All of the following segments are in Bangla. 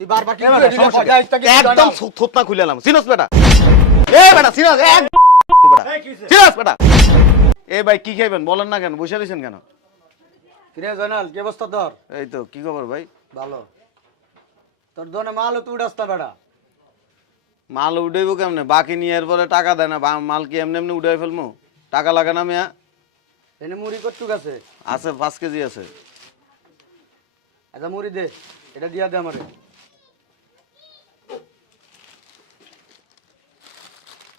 তুই বারবার কি একদম থুতনা খুলেলাম সিনস বেটা এ বেটা সিনস এক বেটা সিনস বেটা এ ভাই কি খাইবেন বলেন না কেন বসে রইছেন কেন কিরে জয়নাল কি অবস্থা তোর? এই তো কি খবর ভাই ভালো। তোর দোনে মাল তুই উড়াস না বেটা। মাল উঠাইব কেমনে বাকি নিয়ে এর পরে টাকা দেয় না মাল কি এমনি এমনি উঠাই ফেলবো টাকা লাগে না মিয়া এনে মুড়ি কটুক আছে? আছে 5 কেজি আছে আচ্ছা মুড়ি দে, এটা দিয়া দে আমারে।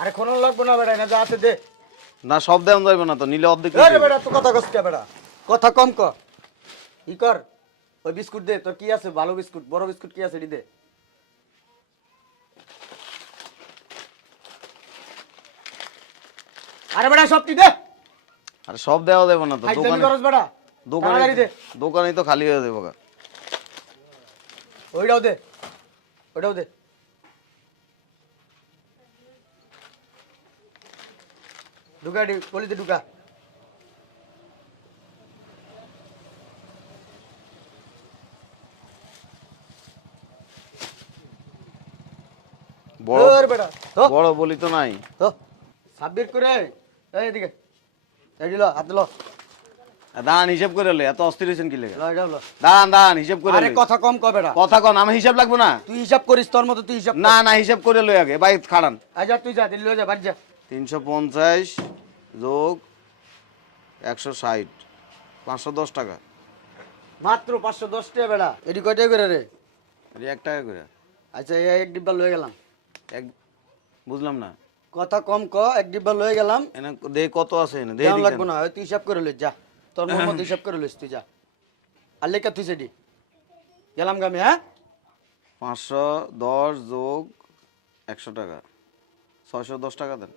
আরে কোনো লাগবো না বেটা, এনে যা আছে দে। না সব দেওয়া যাইব না তো নিলে অর্ধেক আরে বেটা তুই কথা কস কে বেটা? কথা কম ক। ই কর, ওই বিস্কুট দে, তোর কি আছে ভালো বিস্কুট, বড় বিস্কুট কি আছে এটি দে। আরে বেটা সব দে। আরে সব দেওয়া যাবে না তো দোকানে করস বেটা। দোকানে দে। দোকানেই তো খালি হয়ে যাবে ওইটাও দে, ওইটাও দে। ঢুকা পলিতে ঢুকা। বড় বলি তো নাই তো সাব্বির করে এই এদিকে এই দিল হাত দিল। দাঁড়ান হিসাব করে লে এত অস্থির হয়েছেন কি লেগে এটা হলো। দাঁড়ান হিসাব করে আরে কথা কম কবে না, কথা কন আমার হিসাব লাগবে না তুই হিসাব করিস, তোর মতো তুই হিসাব না না হিসাব করে লই আগে ভাই খাড়ান আচ্ছা তুই যা দিল্লি যা বাড়ি যা। 350 যোগ 160 510 টাকা মাত্র 510 টাকা বেড়া। এটি কয় টাকা করে রে? এই 1 টাকা করে আচ্ছা এই এক ডিব্বা লয়ে গেলাম। এক বুঝলাম না কথা কম ক, এক ডিব্বা লয়ে গেলাম। এনে দে কত আছে এনে দে দাম লাগবে না, তুই হিসাব করে লইস যা, তোর মন মতো হিসাব করে লইস তুই যা। আর লেখা তুই সেটি গেলাম গামি। হ্যাঁ 510 যোগ 100 টাকা 610 টাকা দেন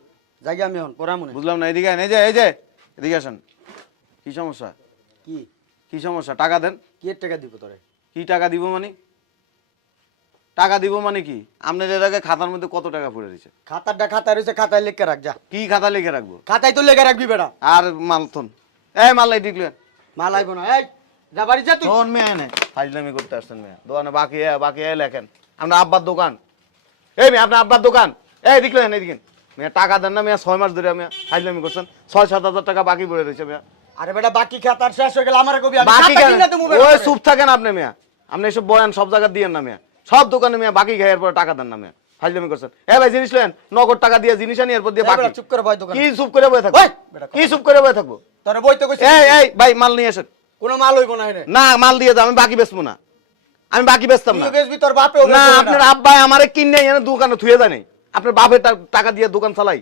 জায়গা আমি এখন পড়া মনে। বুঝলাম না এদিকে এই যে এদিকে আসেন কি সমস্যা কি কি সমস্যা টাকা দেন কি এর টাকা দিব তোরে? কি টাকা দিব মানে টাকা দিব মানে কি আপনার এর আগে খাতার মধ্যে কত টাকা পড়ে রয়েছে খাতাটা খাতা রয়েছে, খাতায় লিখে রাখ যা। কি খাতা লিখে রাখবো খাতায় তো লিখে রাখবি বেটা। আর মালথন এই মাল্লাই দিকলেন মাল আইব না, এই যা বাড়ি যা তুই। ফোন মেয়ে এনে ফাজলামি করতে আসছেন মেয়ে দোকানে বাকি লেখেন আপনার আব্বার দোকান এই মেয়ে আপনার আব্বার দোকান এই দিকলেন এদিকে মেয়ে টাকা দেন না মেয়ে 6 মাস ধরে মেয়ে ফাজলামি করছেন 6-7 হাজার টাকা বাকি পড়ে রয়েছে মেয়ে আরে বেটা বাকি খাতার শেষ হয়ে গেল আমারে কবি, আমি বাকি খাতা কিনা তো মোবাইল। ওই চুপ থাকেন আপনি মেয়ে আপনি এসব বয়ান সব জায়গা দিয়েন না মেয়ে সব দোকানে মেয়ে বাকি খাইয়ের পরে টাকা দেন না মেয়ে ফাজলামি করছেন এ ভাই জিনিস লেন নগদ টাকা দিয়ে জিনিস আনি এরপর দিয়ে বাকি চুপ করে বয় দোকান। কি চুপ করে বসে থাকবো ওই, বেটা, কি চুপ করে বসে থাকবো তোরে বই তো কইছি এই ভাই মাল নিয়ে আসেন কোনো মাল হইব না এনে। না মাল দিয়ে দাও আমি বাকি বেচবো না আমি বাকি বেচতাম না তুই বেচবি, তোর বাপেও না বেচবে আপনার আব্বা আমারে কিনে এনে দোকানে থুয়ে দেয় নাই আপনার বাপের টাকা দিয়ে দোকান চালাই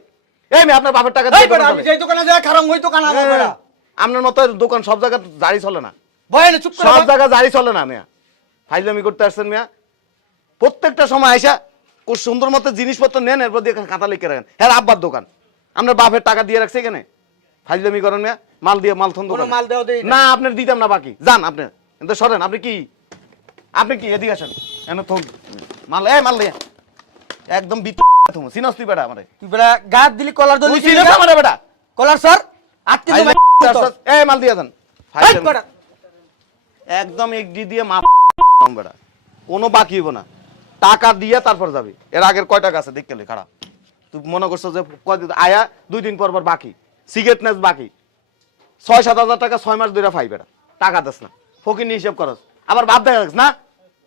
এই মেয়ে আপনার বাপের টাকা দিয়ে এই বেটা দোকান আমি চালাই। যেই দোকানে যাই খারাপ ওই দোকান আমার বেটা। আপনার মতো দোকান সব জায়গায় জারি চলে না বয় এনে চুপ করে সব বয়। জায়গায় জারি চলে না মেয়া ফাইজলামি করতে আসছেন মেয়া প্রত্যেকটা সময় আইসা খুব সুন্দর মতো জিনিসপত্র নেন এরপর দিয়ে খাতা লিখে রাখেন হ্যাঁ আব্বার দোকান আপনার বাপের টাকা দিয়ে রাখছে এখানে ফাইজলামি করেন মেয়া মাল দিয়ে মাল থন কোনো দোকান মাল দেও দেই না। না আপনার দিতাম না বাকি যান আপনি কিন্তু সরেন আপনি কি এদিকে আসেন এনে থন মাল মাল দিয়ে একদম সিনাস তুই বেটা আমারে তুই বেটা গাত দিলি কলার দলি তুই সিনাস আমারে বেটা কলার স্যার আটকে তো মাল দিয়ে দেন এই বেটা একদম একডি দিয়ে মাপ বেটা কোনো বাকি হইব না টাকা দিয়ে তারপর যাবি এর আগের কয় টাকা আছে দেখলে খারাপ তুই মনে করছো যে কয়দিন আয়া 2 দিন পর বাকি সিগারেট নেস বাকি 6-7 হাজার টাকা 6 মাস ধরে পাই বেটা টাকা দেস না ফকির হিসাব করস আবার বাপ দেখাস না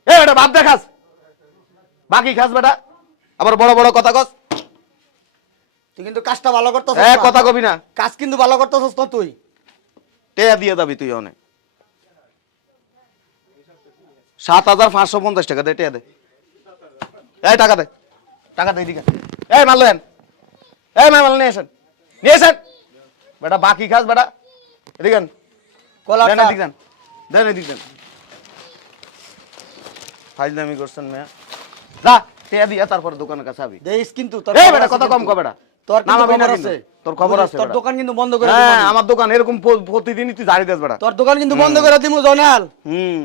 এ বেটা বাপ দেখাস বাকি খাস বেটা আবার বড় বড় কথা কস তুই কিন্তু কাজটা ভালো করতেছস এ কথা কবি না কাজ কিন্তু ভালো করতেছস তো তুই। টেয়া দিয়ে যাবি তুই অনেক 7,550 টাকা দে টেয়া দে এই টাকা দে এদিকে এই মাল লেন এই মাল নিয়ে আসেন বেটা বাকি খাস বেটা এদিকে কলার দেন এদিকে দেন ফাইজলামি করছেন মেয়া যা টেয়া দিয়া তারপর দোকানের কাছে আবি দেইস কিন্তু তোর এই বেটা কথা কম কো বেটা তোর কিন্তু নামাবি না খবর কিন্তু। আছে, তোর খবর আছে তোর বেটা। দোকান কিন্তু বন্ধ করে হ্যাঁ দিমু। আমার দোকান এরকম প্রতিদিনই তুই জারি দেস বেটা তোর দোকান কিন্তু বন্ধ করে দিমু জয়নাল। হুম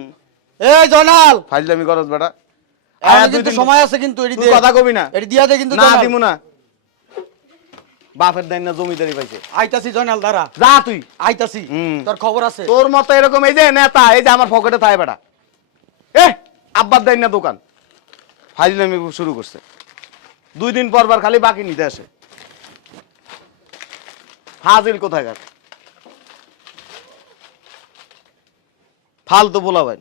এই জয়নাল ফাইজলামি করস বেটা আর কিন্তু সময় আছে কিন্তু এডি তুই দে কথা কবি না এডি দিয়া দে কিন্তু না জয়নাল। দিমু না বাপের দেন না জমিদারি পাইছে আইতাছি জয়নাল দাঁড়া যা তুই আইতাছি হুম। তোর খবর আছে। তোর মতো এরকম এই যে নেতা এই যে আমার পকেটে থাকে বেটা এ আব্বার দেন না দোকান ফাইজলামি শুরু করছে 2 দিন পর খালি বাকি নিতে আসে ফাজিল কোথাকার ফালতু বলাবেন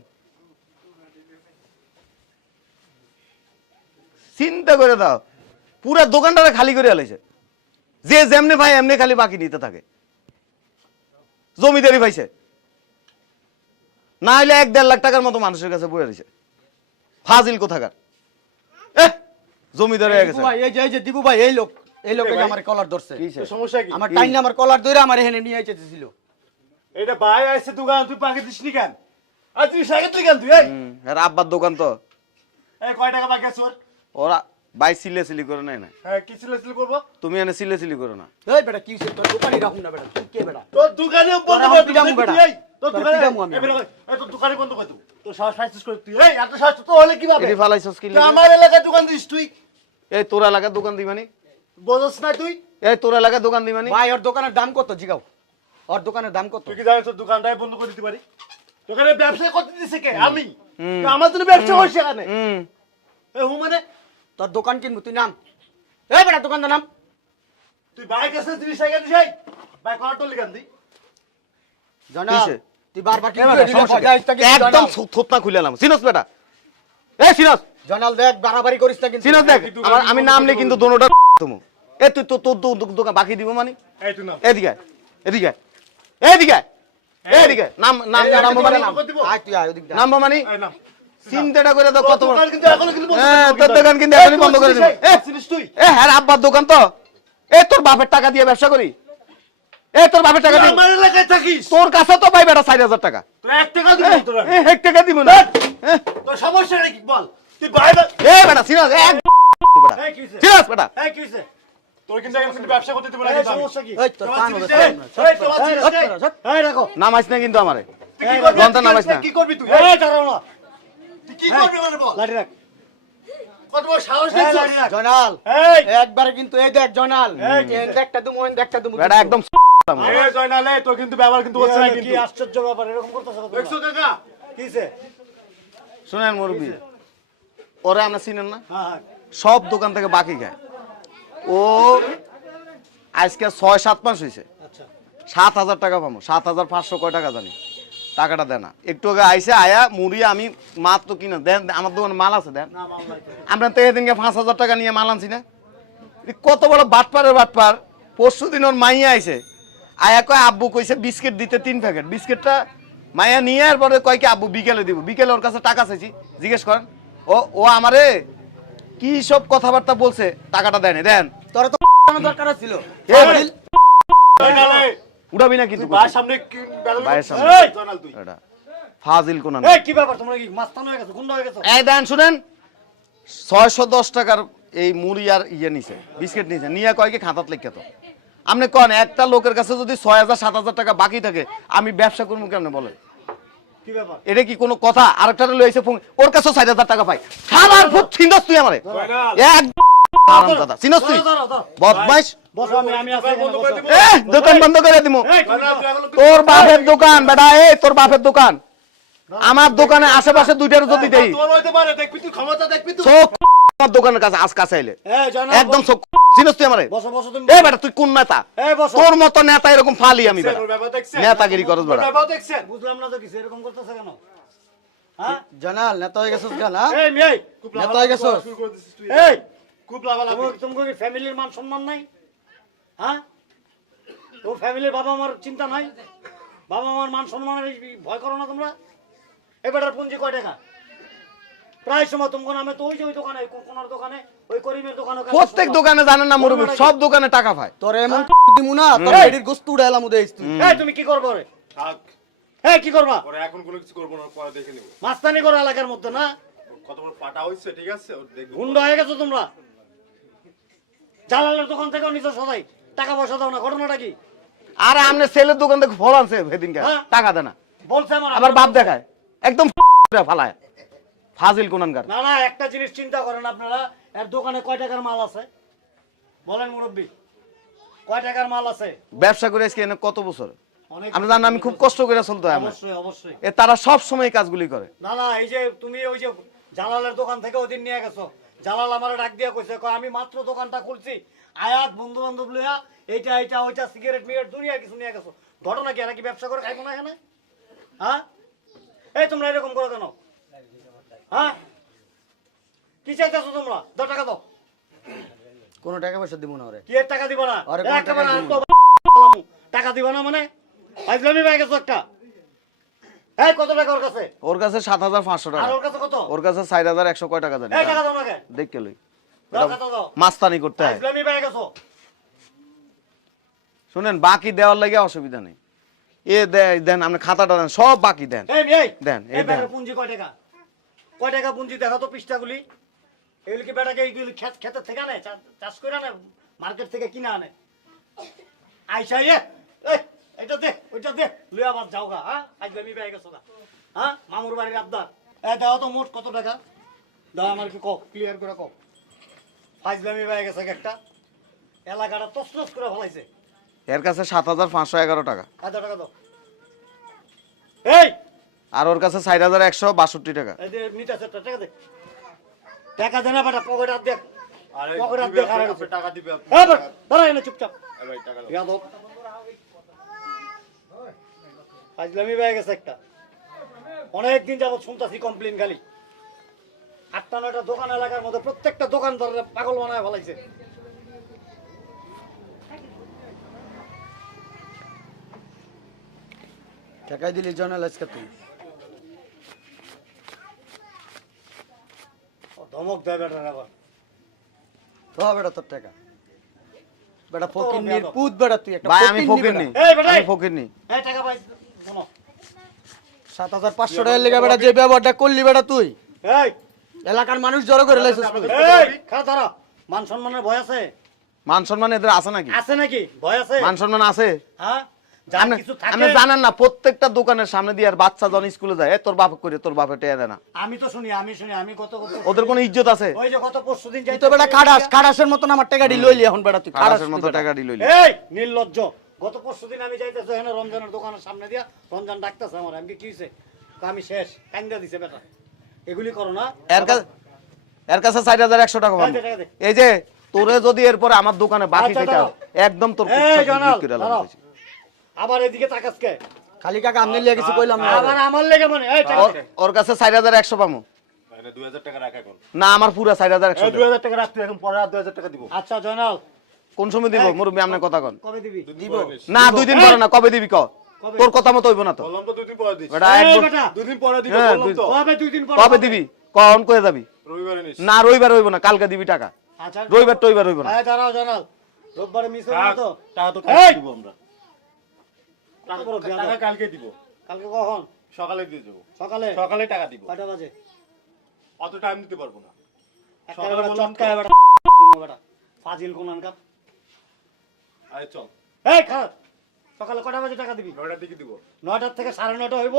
চিন্তা করে দাও পুরা দোকানটা খালি করে আলাইছে যে যেমনে ভাই এমনি খালি বাকি নিতে থাকে জমিদারি পাইছে না হলে 1-1.5 লাখ টাকার মতো মানুষের কাছে বয়ে রয়েছে ফাজিল কোথাকার জমিদার হয়ে গেছে ভাই এই যে দিবু ভাই এই লোকে আমার কলার ধরছে সমস্যা কি আমার টাইম আমার কলার ধরে আমার এখানে নিয়ে আইতেছিল এটা ভাই আইছে দোকান তুই পাকে দিসনি কেন আর তুই সাইকেল তুই কেন তুই এই এর আব্বার দোকান তো এই কয় টাকা বাকি আছে ওর ওরা বাই সিলে করে নাই না হ্যাঁ কি সিলেছিল করব তুমি এনে সিলে করো না এই বেটা কি হইছে তোর দোকানে রাখুন না বেটা তুই কে বেটা তোর দোকানে বন্ধ তোরা করে পিটামু দিবি বেটা। তুই এই তোর তোরা দোকানে পিটামু আমি। এই তোর দোকানে বন্ধ কর তুই তোর সাহস পাইছিস করে তুই এই এত সাহস তো হলে কি ভাবে এটি ফালাইছস কি তুই আমার এলাকায় দোকান দিস তুই এই তোর এলাকার দোকান দিবানি বুঝছ না তুই এই তোর এলাকার দোকান দিবানি ভাই ওর দোকানের দাম কত জিগাও ওর দোকানের দাম কত তুই কি জানিস তোর দোকানটাই বন্ধ করে দিতে পারি দোকানে ব্যবসা করতে দিছে কে আমি তো আমার জন্য ব্যবসা হইছে এখানে এই হু মানে তোর দোকান কিনবো তুই নাম এই বেটা দোকানদার নাম তুই বাইক আছে তুই সাইকেল দিস এই বাইক করার তো লিখান দি জানা কিসে? তুই বারবার কি এ বেটা, করে দিলে সমস্যা কি? বাজাইস তা কিন্তু একদম জানাল। থুতনা খুলেলাম সিনস বেটা এই সিনস জানাল দেখ বাড়াবাড়ি করিস না কিন্তু সিনস দেখ আমার আমি নাম নেই কিন্তু দোনোটা তুমি এ তুই তো তোর দোকান বাকি দিব মানে এই তুই না এদিকে আয়, এদিকে আয়, এদিকে আয়, এদিকে আয়। নাম নাম নাম মানে আয় তুই আয় ওদিক যা। নাম মানে এই না চিন্তাটা করে দাও কত বড় দোকান কিন্তু এখনো কিন্তু বন্ধ হ্যাঁ, করে তোর দোকান কিন্তু এখনই বন্ধ করে দিবি। চিনিস তুই হ্যাঁ আব্বার দোকান তো তোর বাপের টাকা দিয়ে ব্যবসা করি তোর বাপের টাকা তুই দিয়ে আমার এলাকায় থাকিস তোর কাছে তো পাই বেটা 4000 টাকা তুই 1 টাকা দিবি তোরা 1 টাকা দিব না তোর সমস্যা কি বল তুই বাইরে বেটা সিনাস এক বেটা এই কি হইছে সিনাস বেটা এই কি হইছে তোর কিন্তু এখন কিন্তু ব্যবসা করতে দিবে না কিন্তু সমস্যা কি এই তোর কান হবে এই তোমার চিনিস এই রাখো নামাইছ না কিন্তু আমারে তুই কি করবি ঘন্টা নামাইছ না কি করবি তুই এই দাঁড়াও না তুই কি করবি মানে বল লাঠি রাখ কত বড় সাহস দেখছিস লাঠি রাখ জনাল এই একবারে কিন্তু এই দেখ জনাল একটা দুম ওই একটা দুম বেটা একদম এই জয়নালে তোর কিন্তু ব্যবহার কিন্তু হচ্ছে না কিন্তু কি আশ্চর্য ব্যাপার এরকম করতেছ দেখছো কাকা কিছে শুনেন মুরব্বি ওরে আমরা চিনেন না হ্যাঁ হ্যাঁ সব দোকান থেকে বাকি খায় ও আজকে 6-7 মাস হয়েছে আচ্ছা 7,000 টাকা পাবো 7,500 কয় টাকা জানি টাকাটা দেন না একটু আগে আইসে আয়া মুড়ি আমি মাত্র কিনা দেন আমার দোকানে মাল আছে দেন না মামলা আমরা তো এদিনকে 5,000 টাকা নিয়ে মাল আনছি না কত বড় বাটপারের বাটপার পরশু দিন ওর মাইয়া আইছে আয়া কয় আব্বু কইছে বিস্কিট দিতে 3 প্যাকেট বিস্কিটটা মাইয়া নিয়ে আর পরে কয় কি আব্বু বিকেলে দিব বিকেলে ওর কাছে টাকা চাইছি জিজ্ঞেস করেন ও আমারে কি সব কথাবার্তা বলছে টাকাটা দেন দেন তোর তো দরকার ছিল জয়নালে উড়াবি না কিন্তু ভাই সামনে কি ভাইয়ের সামনে। এই জয়নাল তুই এটা ফাজিল কোন এই কি ব্যাপার তোমরা কি মাস্তান হয়ে গেছো গুন্ডা হয়ে গেছো এই দেন শুনেন 610 টাকার এই মুড়ি আর ইয়ে নিছে বিস্কিট নিছে নিয়ে কয় কি খাতাত লিখে তো আপনি কোন একটা লোকের কাছে যদি 6,000-7,000 টাকা বাকি থাকে আমি ব্যবসা করবো কেমনে বলেন কি ব্যাপার এটা কি কোনো কথা আরেকটা লইছে ফোন ওর কাছে 4,000 টাকা পাই খাবার ফুট ছিনস তুই আমারে জয়নাল এক হারামজাদা ছিনস তুই বদমাইশ বসো আমি আছি বন্ধ করে দিব দোকান বন্ধ করে দিমু এই জয়নাল তুই এখন তোর বাপের দোকান বেটা তোর বাপের দোকান আমার দোকানে আশেপাশে দুইটার যদি দেই তোর হইতে পারে দেখবি তুই ক্ষমতা দেখবি তুই চোখ আমার দোকানের কাছে আজ কাছে আইলে এই জয়নাল একদম চোখ চিনস তুই আমারে বসো বসো তুমি এই বেটা তুই কোন নেতা এই বসো তোর মতো নেতা এরকম ফালি আমি বেটা তোর ব্যাপার দেখছেন নেতাগিরি করস বেটা ব্যাপার দেখছেন বুঝলাম না তো কিছু এরকম করতেছ কেন হ্যাঁ জনাল নেতা হয়ে গেছিস কেন এই মেয়ে খুব নেতা হয়ে গেছস? শুরু করে দিছিস তুই এই খুব লাভালাভি তোমার কি ফ্যামিলির মান সম্মান নাই হ্যাঁ তো ফ্যামিলির বাবা মার চিন্তা নাই বাবা মার মান সম্মানের ভয় করো না তোমরা এবারের পুঁজি কয় টাকা প্রায় সময় তোমার নামে তো ওই যে ওই দোকানে কোনার দোকানে ওই করিমের দোকানে প্রত্যেক দোকানে জানেন না মুরব্বি সব দোকানে টাকা পায় তোর এমন দিমু না তোর এডির গোস্ত উড়াইলাম উদয় তুই এই তুমি কি করবো রে থাক হ্যাঁ কি করবা পরে এখন কোনো কিছু করবো না পরে দেখে নেবো মাস্তানি করো এলাকার মধ্যে না কত বড় পাটা হয়েছে ঠিক আছে ওর দেখবো গুন্ডা হয়ে গেছো তোমরা জালালের দোকান থেকেও নিচে সদাই টাকা পয়সা দাও না ঘটনাটা কি আরে আমনে ছেলের দোকান থেকে ফল আনছে সেদিনকে হ্যাঁ। টাকা দেয় না বলছে আমার আবার বাপ দেখায় একদম ফালায় ফাজিল কোনানকার না না একটা জিনিস চিন্তা করেন আপনারা এর দোকানে কয় টাকার মাল আছে বলেন মুরব্বী কয় টাকার মাল আছে ব্যবসা করে আজকে এনে কত বছর অনেক আপনি জানেন আমি খুব কষ্ট করে চলতে হয় আমার অবশ্যই অবশ্যই তারা সব সময় এই কাজগুলি করে না না এই যে তুমি ওই যে জালালের দোকান থেকে ওদিন নিয়ে গেছো। জালাল আমার ডাক দিয়া কইছে, কয় আমি মাত্র দোকানটা খুলছি, আয়াত বন্ধু বান্ধব লইয়া এইটা এইটা ওইটা সিগারেট মিগারেট দুনিয়া কিছু নিয়ে গেছো। ঘটনা কি, এরা কি ব্যবসা করে খাইবো না এখানে? হ্যাঁ, এই তোমরা এরকম করো কেন? হ্যাঁ, কি চাইতেছো তোমরা? 10 টাকা দাও। কোনো টাকা পয়সা দিব না ওরে। কি এর টাকা দিব না? আরে কোনো একেবারে টাকা আর দিব তো টাকা দিব না মানে আজলামি পাই গেছো একটা। এই কত টাকা ওর কাছে? ওর কাছে 7,500 আর টাকা, ওর কাছে কত? ওর কাছে 4,100 কয় টাকা জানি এই টাকা দাও না কে? দেখে লই, দাও, টাকা দাও। মাস্তানি করতে হয়। আজলামি পাই গেছো। শুনেন, বাকি দেওয়ার লাগে অসুবিধা নেই, এ দেন, আপনি খাতাটা দেন, সব বাকি দেন। এই এই দেন, এই এই দেন। ব্যাটার পুঁজি কয় টাকা? কয় টাকা পুঁজি দেখো তো পৃষ্ঠাগুলি। এগুলি কি বেটাকে এইগুলি ক্ষেতের থেকে আনে, চাষ করে আনে, মার্কেট থেকে কিনে আনে? আইসা এই এটা দে ওইটা দে লুই আবার যাও গা। হ্যাঁ, আজলামি পাই গেছো গা। হ্যাঁ, মামুর বাড়ির আবদার। দাও তো মোট কত টাকা দাও আমার কি কও, ক্লিয়ার করে কও। আজলামি পাই গেছে একটা, এলাকাটা তছনছ করে ফেলাইছে। এর কাছে 7,511 টাকা, হাজার টাকা দাও। এই আর ওর কাছে 4,162 টাকা। এই যে নিতে আছে টাকা দে। টাকা দে না বেটা, পকেট হাত দে। আরে পকেট হাত দিবে, দে, খারাপ আপনি টাকা দিবে আপনি। হ্যাঁ দাঁড়া এনে চুপচাপ। এই ভাই টাকা দাও। ইয়াদব আজলামি পেয়ে গেছে একটা। অনেকদিন যাবত শুনতেছি কমপ্লেন খালি। 8-9টা দোকান এলাকার মধ্যে প্রত্যেকটা দোকানদাররা পাগল বানায় ফেলাইছে। টাকাই দিলি জয়নাল আজকে তুই। ধমক দেয় বেটার আবার। তো বেটা তোর টাকা। বেটা ফকিন্নির পুত বেটা তুই একটা। ভাই আমি ফকিন্নি ফকিরনি, বেটা। এই বেটা, আমি ফকিরনি। এই টাকা পাই শোনো। 7,500 টাকার লেগে বেটা যে ব্যবহারটা করলি বেটা তুই, এই এলাকার মানুষ জড়ো করে লাইছিস তুই। এই খারাপ ধরো। মান সম্মানের ভয় আছে? মান সম্মান এদের আছে নাকি? আছে নাকি? ভয় আছে? মান সম্মান আছে? হ্যাঁ, যার আপনি কিছু আপনি থাকে। জানেন না, প্রত্যেকটা দোকানের সামনে দিয়ে আর বাচ্চা যখন স্কুলে যায়, এ তোর বাপ করে, তোর বাপে টেয়া দেয় না, আমি তো শুনি, আমি কত ওদের কোনো ইজ্জত আছে? ওই যে কত পরশুদিন তুই তো বেটা খাড়াসের মতন আমার টাকা লইলি এখন বেটা তুই খারাপের মতো টাকা দিল। এই নির্লজ্জ। গত পরশুদিন আমি যাইতেছি এখানে রমজানের দোকানের সামনে দিয়া, রমজান ডাকতেছে আমার। আমি কি হইছে? আমি শেষ, কান্দা দিছে বেটা। এগুলি করো না। এর কাছে 4,100 টাকা পাবো। দে, টাকা দে। এই যে তোরে যদি এরপরে আমার দোকানে বাকি আচ্ছা, খাইতে দাঁড়াও। একদম তোর এই কুৎসা জনাল, বিক্রি করে দাঁড়াও। লাগবে। আবার এদিকে তাকাস কে? খালি কাকা আমনে লিয়ে কিছু কইলাম না। আবার আমার লেগে মানে এই টাকা দে। ওর কাছে 4,100 পাবো এখানে 2000 টাকা রাখ এখন। না, আমার পুরো 4,100 এই 2000 টাকা রাখ তুই এখন, পরে আর 2000 টাকা দিব। আচ্ছা জয়নাল, কোন সময় দিব মুরব্বি? আপনার কথা কন। কবে দিবি? দিব। না, 2 দিন পরে না, কবে দিবি ক? কবে? তোর কথা মতো হইব না তো বললাম তো 2 দিন পরে দিস। বেটা। এই একবার- বেটা, 2 দিন পরে দিব হ্যাঁ, বললাম তো। কবে 2 দিন পর? কবে দিবি? কখন কয়ে যাবি? রবিবারে নিস। না, রবিবার হইব না, কালকে দিবি টাকা। আচ্ছা রবিবার টবিবার হইব না। এই দাঁড়াও জয়নাল, রোববারে মিস হবে না তো? টাকা তো এই! কালকে দিব আমরা। বড় বিয়াদব। টাকা কালকে দিব। কালকে কখন? সকালে দিয়ে দেবো। সকালে? সকালে টাকা দিব। কয়টা বাজে? অত টাইম দিতে পারবো না। একেবারে সকালে বললাম তো। চটকায় বেটা বেটা। ফাজিল কোনানকার। আরে চল, এই খারাপ। সকালে কয়টা বাজে টাকা দিবি? 9টার দিকে দিব। 9টার থেকে 9:30 হইব।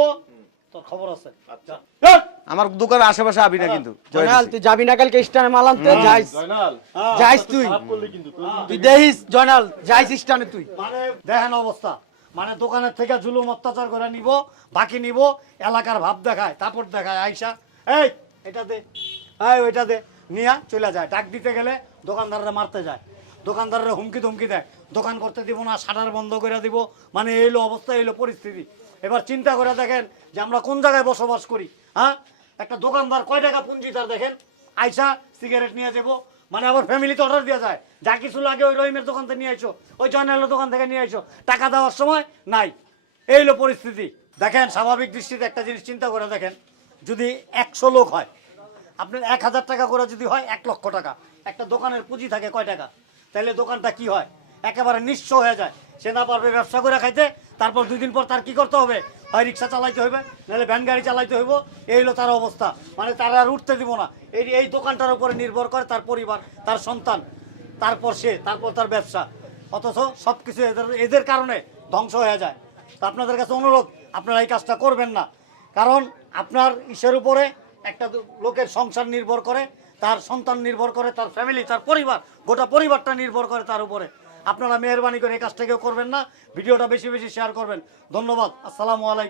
তোর খবর আছে। আচ্ছা। এই! আমার দোকানের আশেপাশে আবি না কিন্তু। জয়নাল তুই যাবি না কালকে স্টানে মাল আনতে? যাইস জয়নাল, যাইস তুই। খারাপ করলি কিন্তু তুই। তুই দেখিস জয়নাল, যাইস স্টানে তুই। মানে দেখেন অবস্থা, মানে দোকানের থেকে জুলুম অত্যাচার করে নিব, বাকি নিব, এলাকার ভাব দেখায়, তারপর দেখায় আইসা এই এটা দে, এই ওইটা দে, নিয়া চলে যায়। ডাক দিতে গেলে দোকানদাররা মারতে যায়, দোকানদাররা হুমকি ধমকি দেয়, দোকান করতে দিব না, শাটার বন্ধ করে দিব। মানে এইলো অবস্থা, এইলো পরিস্থিতি। এবার চিন্তা করে দেখেন যে আমরা কোন জায়গায় বসবাস করি। হ্যাঁ, একটা দোকানদার কয় টাকা পুঁজি তার দেখেন। আইসা সিগারেট নিয়ে যাবো, মানে আবার ফ্যামিলিতে অর্ডার দেওয়া যায়, যা কিছু লাগে ওই রহিমের দোকান থেকে নিয়ে আইসো, ওই জয়নালের দোকান থেকে নিয়ে আইসো, টাকা দেওয়ার সময় নাই। এই হলো পরিস্থিতি। দেখেন স্বাভাবিক দৃষ্টিতে একটা জিনিস চিন্তা করে দেখেন, যদি 100 লোক হয়, আপনার 1000 টাকা করে যদি হয় 1 লক্ষ টাকা, একটা দোকানের পুঁজি থাকে কয় টাকা? তাহলে দোকানটা কি হয়? একেবারে নিঃস্ব হয়ে যায়। সে না পারবে ব্যবসা করে খাইতে, তারপর 2 দিন পর তার কি করতে হবে? হয় রিক্সা চালাইতে হবে, নাহলে ভ্যান গাড়ি চালাইতে হইব। এই হলো তার অবস্থা। মানে তারা আর উঠতে দিব না। এই দোকানটার উপরে নির্ভর করে তার পরিবার, তার সন্তান, তারপর সে, তারপর তার ব্যবসা। অথচ সব কিছু এদের কারণে ধ্বংস হয়ে যায়। তো আপনাদের কাছে অনুরোধ, আপনারা এই কাজটা করবেন না। কারণ আপনার ইসের উপরে একটা লোকের সংসার নির্ভর করে, তার সন্তান নির্ভর করে, তার ফ্যামিলি, তার পরিবার, গোটা পরিবারটা নির্ভর করে তার উপরে। আপনারা মেহরবানি করে এই কাজটা কেউ করবেন না। ভিডিওটা বেশি বেশি শেয়ার করবেন। ধন্যবাদ। আসসালামু আলাইকুম।